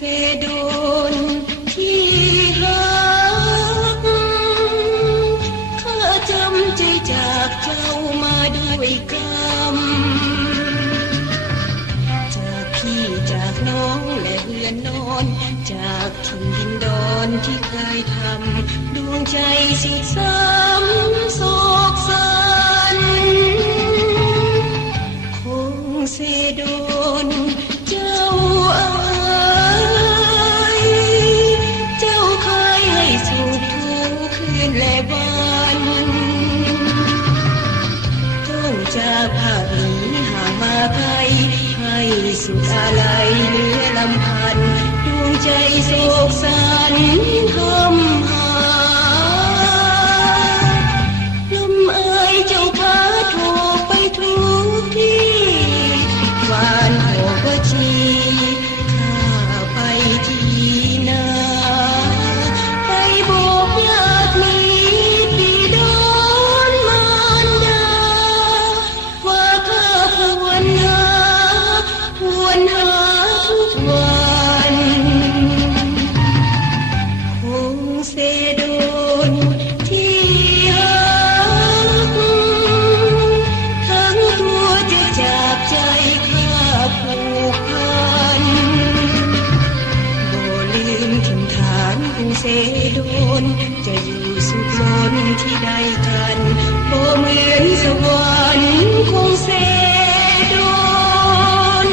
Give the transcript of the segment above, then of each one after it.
เสดนที่รักข้าจำใจจากเจ้ามาด้วยกรรมจากพี่จากน้องและเรือนนอนจากถิ่นดินดอนที่เคยทำดวงใจสุดซ้ำโศกสันคงเสดนเจ้าเอ๋ยเจ้าเคยให้สุขทุกคืนและวันต้องจากภาคนี้ห่างมาไกลให้สุขอะไรเหลือลำพันดวงใจโศกสันคำหาลมเอ่ยเจ้าพาโทรไปทุกที่หวานโหกว่าชีข้าไปที่นาไปบอกญาติมิตรที่ดอนมารดาว่าข้าภาวนาทุกวันคงเสดนที่รักทั้งตัวจะจากใจข้าผูกพันบ่ลืมถิ่นฐานคงเสดนจะอยู่สุขล้นที่ใดกันบ่เหมือนสวรรค์คงเสดน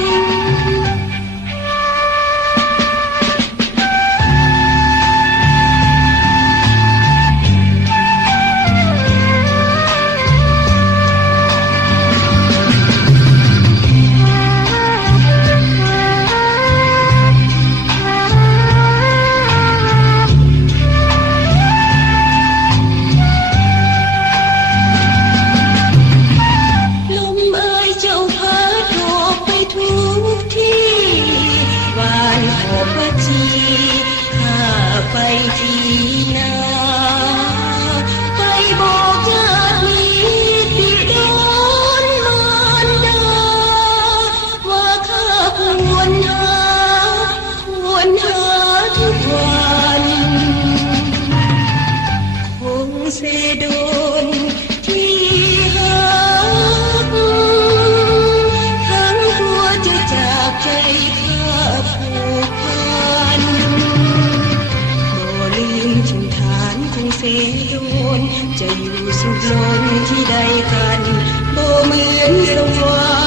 ลมเอ่ยเจ้าพาโทรไปทุกที่หวานหอบว่าจีข้าไปที่นาไปบอกญาติมิตรที่ดอนมารดาว่าข้าควรหาทุกวันคงเสดนที่รักทั้งตัวจะจากใจข้าผูกพันบ่ลืมถิ่นฐานคงเสดนจะอยู่สุขล้นที่ใดกันบ่เหมือนสวร